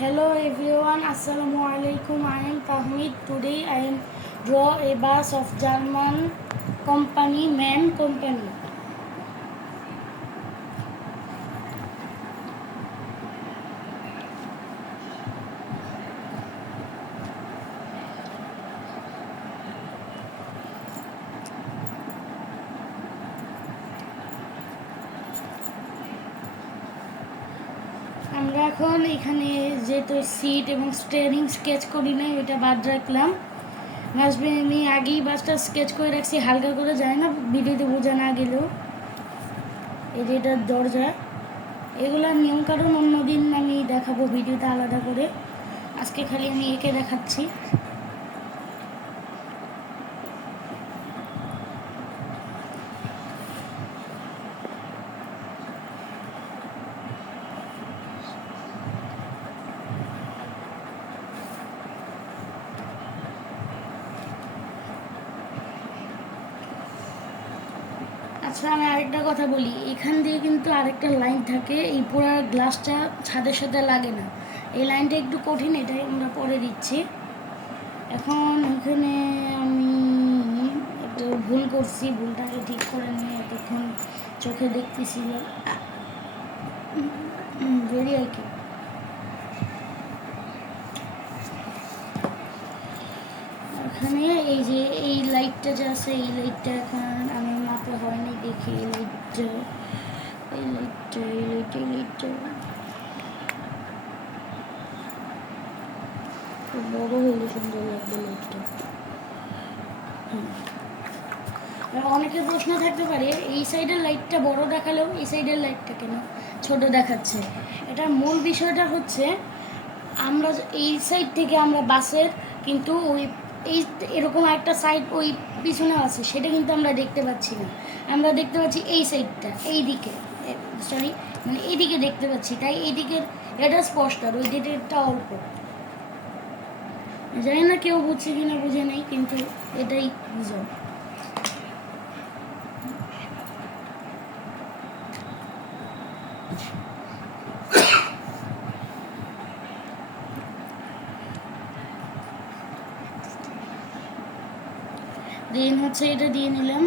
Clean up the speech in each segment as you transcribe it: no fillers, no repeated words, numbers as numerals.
Hello everyone, Assalamu alaikum. I am Fahmid. Today I am draw a bus of German company Man Company. আমরা এখন এখানে যেহেতু seat এবং steering sketch করি না, এটা বাদ রাখলাম। আসবে আমি আগেই বাসটা স্কেচ করে রাখছি হালকা করে, যায় না ভিডিওতে বোঝা না গেলেও। এই যে এটার দরজা, এগুলোর নিয়মকানুন অন্যদিন আমি দেখাবো ভিডিওতে আলাদা করে। আজকে খালি আমি একে দেখাচ্ছি। আচ্ছা, আমি আরেকটা কথা বলি, এখান দিয়ে কিন্তু আরেকটা লাইন থাকে, এই পুরো গ্লাসটা ছাদের সাথে লাগে না। এই লাইনটা একটু কঠিন, এটাই আমরা পরে দিচ্ছি। এখন এখানে আমি একটু ভুল করছি, ভুলটাকে ঠিক করে নিয়ে এতক্ষণ চোখে দেখতেছিল বেরিয়ে আর কি। এখানে এই যে এই লাইটটা যে আছে, এই লাইটটা এখন আমি মাপে হয়নি, দেখি এই লাইটটা খুব বড় হলে সুন্দর লাগবে লাইটটা। অনেকের প্রশ্ন থাকতে পারে এই সাইডের লাইটটা বড় দেখালেও এই সাইডের লাইটটা কেন ছোট দেখাচ্ছে। এটার মূল বিষয়টা হচ্ছে, আমরা এই সাইড থেকে আমরা বাসের কিন্তু ওই এই এরকম একটা সাইড ওই পিছনে আছে, সেটা কিন্তু আমরা দেখতে পাচ্ছি না। আমরা দেখতে পাচ্ছি এই সাইডটা, এই দিকে মানে এইদিকে দেখতে পাচ্ছি, তাই এইদিকের এটা স্পষ্ট আর ওই দিকেরটা অল্প। জানি না কেউ বুঝছে কিনা, বুঝে নেই, কিন্তু এটাই বুঝো। দেন হচ্ছে এটা দিয়ে নিলাম।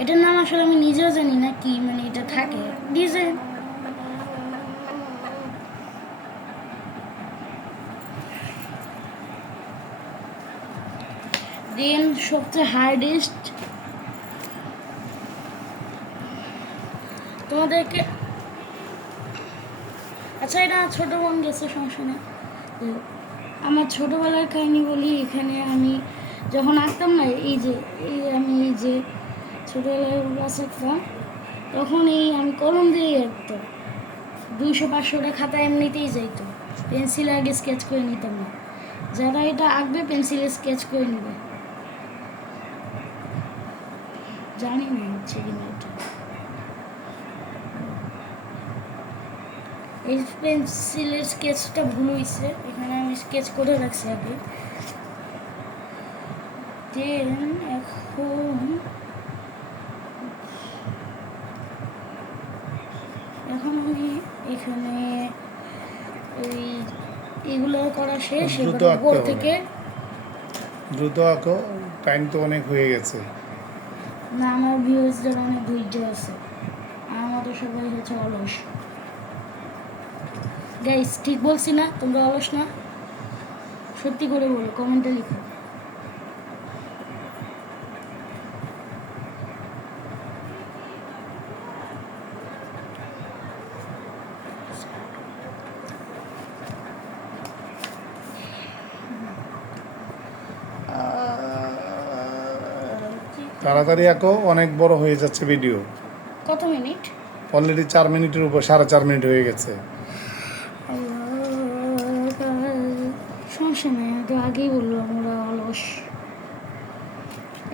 এটার নাম আসলে আমি নিজেও জানি না কি, মানে এটা থাকে ডিজাইন। দেন সবচেয়ে হার্ডেস্ট তোমাদেরকে, আচ্ছা এটা ছোটো বোন গেছে, সমস্যা নেই। আমার ছোটোবেলার কাহিনী বলি। এখানে আমি যখন আঁকতাম না, এই যে আমি এই যে ছোটোবেলায় বাস আঁকতাম, তখন আমি কলম দিয়েই আঁকতাম। 200-500টা খাতা এমনিতেই যাইতো, পেন্সিলে আগে স্কেচ করে নিতাম না। যারা এটা আঁকবে পেন্সিলে স্কেচ করে নেবে, জানি না হচ্ছে কিনা এটা। এই পেন্সিলের স্কেচটা ভুল হয়েছে, এখানে আমি স্কেচ করে রাখছি আগে। দেন এখন আমি এখানে এগুলো করা শেষ। উপর থেকে দ্রুত আঁকো, টাইম তো অনেক হয়ে গেছে। না, আমার ভিউয়ার্সদের অনেক ধৈর্য আছে, আমার তো সবাই হচ্ছে অলস। গাইস ঠিক বলছি না? তোমরা অলস না? সত্যি করে বলো, কমেন্টে লিখো। তাড়াতাড়ি আঁকো, অনেক বড় হয়ে যাচ্ছে ভিডিও। কত মিনিট? অলরেডি 4 মিনিটের উপর, 4.5 মিনিট হয়ে গেছে। সমস্যা নেই, আমি তো আগেই বললাম আমরা অলস,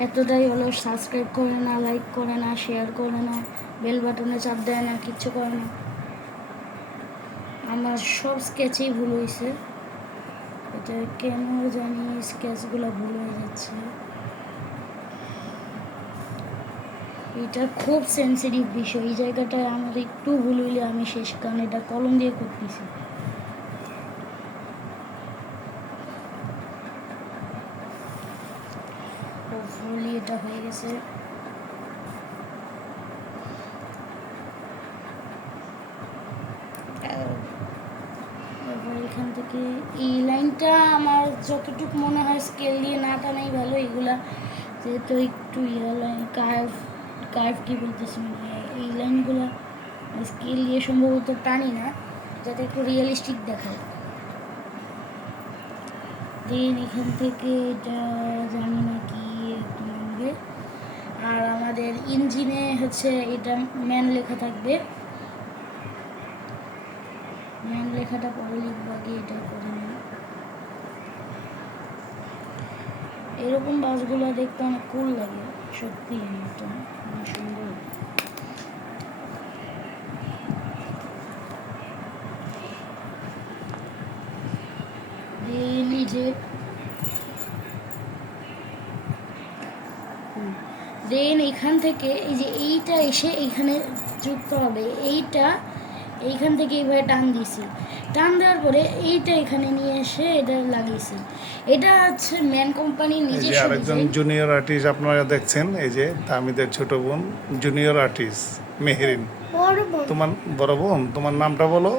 এতটাই অলস। সাবস্ক্রাইব করে না, লাইক করে না, শেয়ার করে না, বেল বাটনে চাপ দেয় না, কিচ্ছু করে না। আমার সব স্কেচেই ভুল হয়েছে, এটা কেন জানি স্কেচগুলো ভুল হয়ে যাচ্ছে। এটা খুব সেন্সিটিভ বিষয়, এই জায়গাটায় আমার একটু ভুল হইলে আমি শেষ, কারণ এটা কলম দিয়ে করতেছি। হোপফুলি এটা হয়ে গেছে। তারপর এখান থেকে এই লাইনটা আমার যতটুকু মনে হয় স্কেল দিয়ে না টানাই ভালো। এগুলা যেহেতু একটু লাইন কার্ভ কি বলতেছি, মানে এই লাইনগুলো স্কেল দিয়ে সম্ভবত টানি না, যাতে একটু রিয়েলিস্টিক দেখায়। দেন এখান থেকে এটা জানি না কি নামবে। আর আমাদের ইঞ্জিনে হচ্ছে এটা ম্যান লেখা থাকবে, ম্যান লেখাটা পরে লিখবো, আগে এটা করে নিই। এরকম বাসগুলো দেখতে অনেক কুল লাগে, সত্যি এটা অনেক সুন্দর। দেন এখান থেকে এই যে এইটা এসে এইখানে যুক্ত হবে, এইখান থেকে এইভাবে টান দিয়েছি, টান দেওয়ার পরে এইটা এখানে নিয়ে এসে এটা লাগিয়েছি। এটা হচ্ছে ম্যান কোম্পানির এই যে নিজস্ব আরেকজন ডিজাইন। জুনিয়র আর্টিস্ট আপনারা দেখছেন, এই যে তামিদের ছোট বোন জুনিয়র আর্টিস্ট মেহেরিন। তোমার বড় বোন, তোমার নামটা বলো।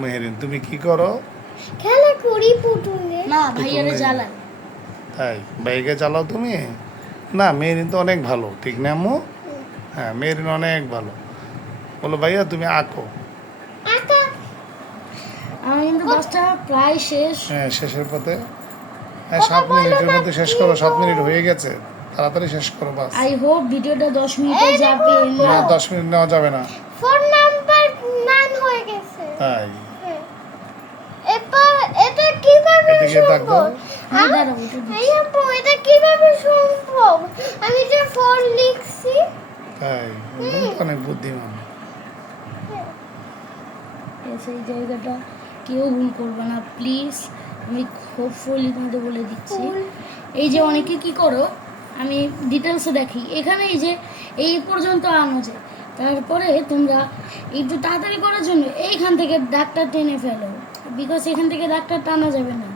মেহেরিন, তুমি কি করো? খেলা করি পুতুলে। না ভাইয়ারে পুতুল জ্বালান। তাই বাইকে চালাও তুমি? না, মেহেরিন তো অনেক ভালো, ঠিক না আম্মু? হ্যাঁ, মেহেরিন অনেক ভালো। বলো ভাইয়া তুমি আঁকো। আকা আমার কিন্তু বাসটা প্রায় শেষ। হ্যাঁ, শেষের পথে। হ্যাঁ, 7 মিনিটের মধ্যে শেষ করো। 7 মিনিট হয়ে গেছে, তাড়াতাড়ি শেষ করো বাস। আই হোপ ভিডিওটা 10 মিনিটে যাবে না, না। 10 মিনিট নেওয়া যাবে না। ফোন নাম্বার নান হয়ে গেছে। তাই এবার এটা কিভাবে এদিকে ডাক সম্ভব? দাও। হ্যাঁ, দাঁড়াও, এটা দিচ্ছি। এই আপু এটা কিভাবে সম্ভব? আমি যে ফোন লিখছি। তাই তুমি তো অনেক বুদ্ধিমান। সেই জায়গাটা কেউ ভুল করবে না প্লিজ, আমি হোপফুলি তোমাদের বলে দিচ্ছি। এই যে অনেকে কি করো, আমি ডিটেলসে দেখি, এখানে এই যে এই পর্যন্ত আনো যায়, তারপরে তোমরা একটু তাড়াতাড়ি করার জন্য এইখান থেকে ডাক্তার টেনে ফেলো, বিকজ এখান থেকে ডাক্তার টানা যাবে না।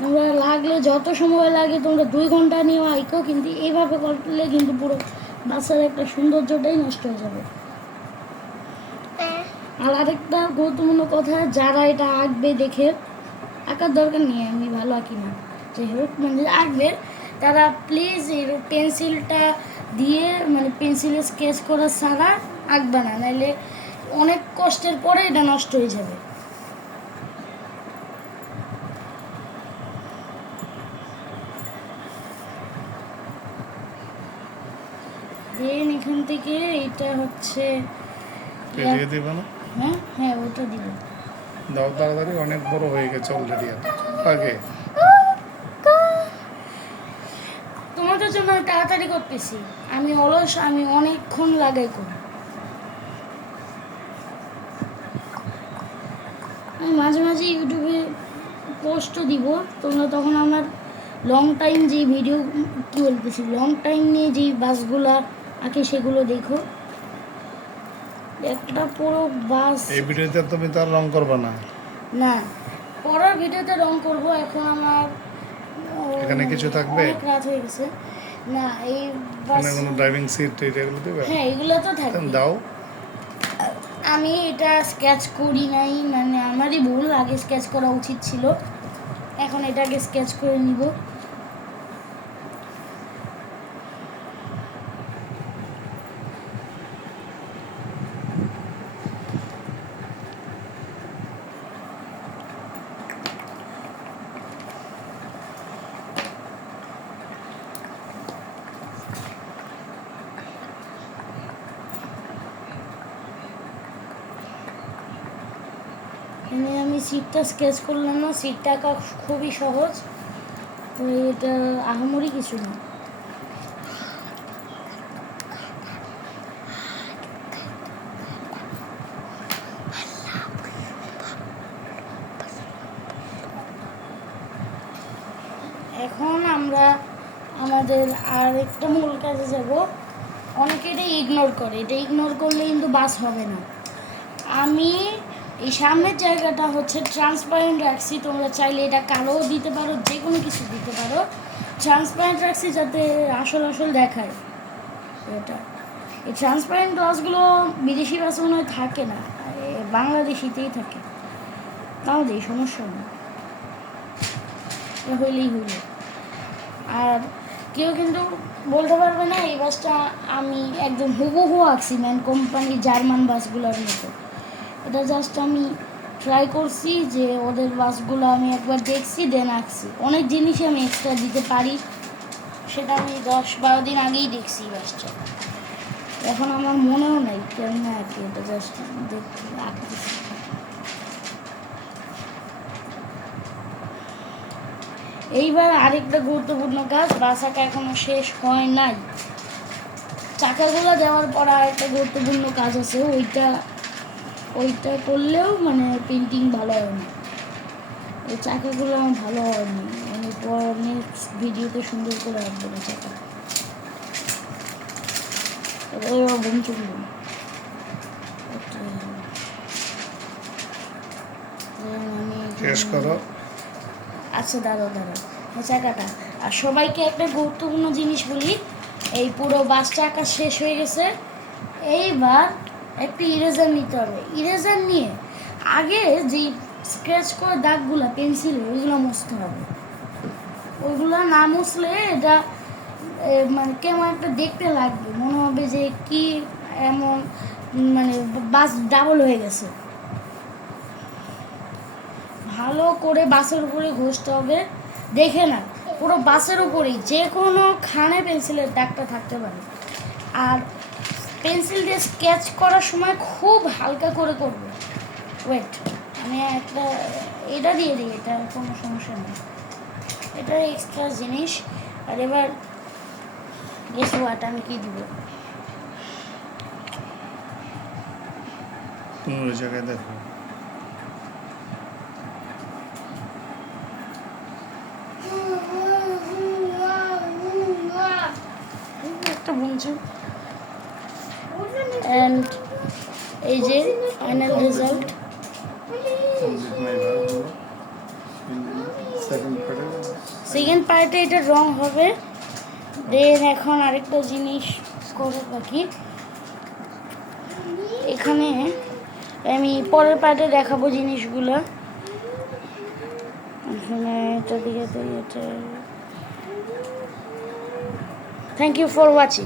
তোমরা লাগলে যত সময় লাগে তোমরা 2 ঘন্টা নিয়ে আইকো, কিন্তু এইভাবে করলে কিন্তু পুরো বাচ্চার একটা সৌন্দর্যটাই নষ্ট হয়ে যাবে। আর আরেকটা গুরুত্বপূর্ণ কথা, যারা এটা আঁকবে দেখে, আঁকার দরকার নেই আমি ভালো আঁকি না, যাই হোক মানে আঁকবে তারা প্লিজ এর পেন্সিলটা দিয়ে মানে পেন্সিলে স্কেচ করা ছাড়া আঁকবে না, নাহলে অনেক কষ্টের পরে এটা নষ্ট হয়ে যাবে। দেন এখান থেকে এটা হচ্ছে পেরিয়ে দিবে না? হ্যাঁ হ্যাঁ ওটা দিব। দাও তাড়াতাড়ি, অনেক বড় হয়ে গেছে অলরেডি। আগে তোমাদের জন্য আমি তাড়াতাড়ি করতেছি, আমি অলস, আমি অনেকক্ষণ লাগাই করি। আমি মাঝে মাঝে ইউটিউবে পোস্টও দিব, তোমরা তখন আমার লং টাইম যে ভিডিও কী বলতেছি লং টাইম নিয়ে যেই বাসগুলা আঁকে সেগুলো দেখো। একটা পুরো বাস এই ভিডিওতে তুমি তো আর রং করবে না। না, পরের ভিডিওতে রং করব। এখন আমার এখানে কিছু থাকবে? অনেক রাত হয়ে গেছে। না এই বাস, মানে কোনো ড্রাইভিং সিট এগুলো দেবে? হ্যাঁ এগুলো তো থাকবে। দাও। আমি এটা স্কেচ করি নাই, মানে আমারই ভুল, আগে স্কেচ করা উচিত ছিল, এখন এটাকে স্কেচ করে নিব। এখানে আমি সিটটা স্কেচ করলাম না, সিটটা আঁকা খুবই সহজ, তো এটা আহামরি কিছু না। এখন আমরা আমাদের আর একটা মূল কাজে যাব। অনেকে এটা ইগনোর করে, এটা ইগনোর করলে কিন্তু বাস হবে না। আমি এই সামনের জায়গাটা হচ্ছে ট্রান্সপারেন্ট রাখছি, তোমরা চাইলে এটা কালোও দিতে পারো, যে কোনো কিছু দিতে পারো। ট্রান্সপারেন্ট রাখছি যাতে আসল আসল দেখায় এটা। এই ট্রান্সপারেন্ট গ্লাসগুলো বিদেশি বাসে মনে হয় থাকে না, বাংলাদেশিতেই থাকে। তাও দিই, সমস্যা নেই, এটা হইলেই হইল। আর কেউ কিন্তু বলতে পারবে না এই বাসটা আমি একদম হুবহু আঁকছি ম্যান কোম্পানির জার্মান বাসগুলোর মতো। এটা জাস্ট আমি ট্রাই করছি যে ওদের বাসগুলো আমি একবার দেখছি দেন আঁকছি। অনেক জিনিসই আমি এক্সট্রা দিতে পারি, সেটা আমি 10-12 দিন আগেই দেখছি বাসটা। এখন আমার মনেও নাই কেমন আর কি, এটা জাস্ট দেখতে আঁকতেছি। এইবার আরেকটা গুরুত্বপূর্ণ কাজ, বাস আঁকা এখনো শেষ হয় নাই। চাকাগুলো দেওয়ার পর আরেকটা গুরুত্বপূর্ণ কাজ আছে, ওইটা করলেও মানে পেন্টিং ভালো হয় না। ওই চাকাগুলো আমার ভালো হয়নি, আমি পর নেক্সট ভিডিওতে সুন্দর করে আঁকবো না চাকা। ঘুম চুমবো শেষ করো। আচ্ছা দাঁড়াও চাকাটা। আর সবাইকে একটা গুরুত্বপূর্ণ জিনিস বলি, এই পুরো বাসটা আঁকা শেষ হয়ে গেছে। এইবার একটা ইরেজার নিতে হবে। ইরেজার নিয়ে আগে যেই স্ক্র্যাচ করা দাগগুলো পেন্সিলে ওইগুলো মুছতে হবে। ওইগুলো না মুছলে এটা মানে কেমন একটা দেখতে লাগবে, মনে হবে যে কি এমন মানে বাস ডাবল হয়ে গেছে। ভালো করে বাসের উপরে ঘষতে হবে, দেখে না পুরো বাসের উপরেই যে কোনো খানে পেন্সিলের দাগটা থাকতে পারে। আর পেন্সিল দিয়ে স্কেচ করার সময় খুব হালকা করে করবে। ওয়েট, আমি একটা এটা দিয়ে দিই, এটা কোনো সমস্যা নেই, এটা এক্সট্রা জিনিস। আর এবার গেস হোয়াট, আমি কি দিব? তুমি ওই জায়গায় দেখো। একটা বুনছি। অ্যান্ড এই যে ফাইনাল রেজাল্ট। সেকেন্ড পার্টে এটা রং হবে। দেন এখন আরেকটা জিনিস করে বাকি, এখানে আমি পরের পার্টে দেখাবো জিনিসগুলো। এখানে এটা দিয়ে এটা। Thank you for watching.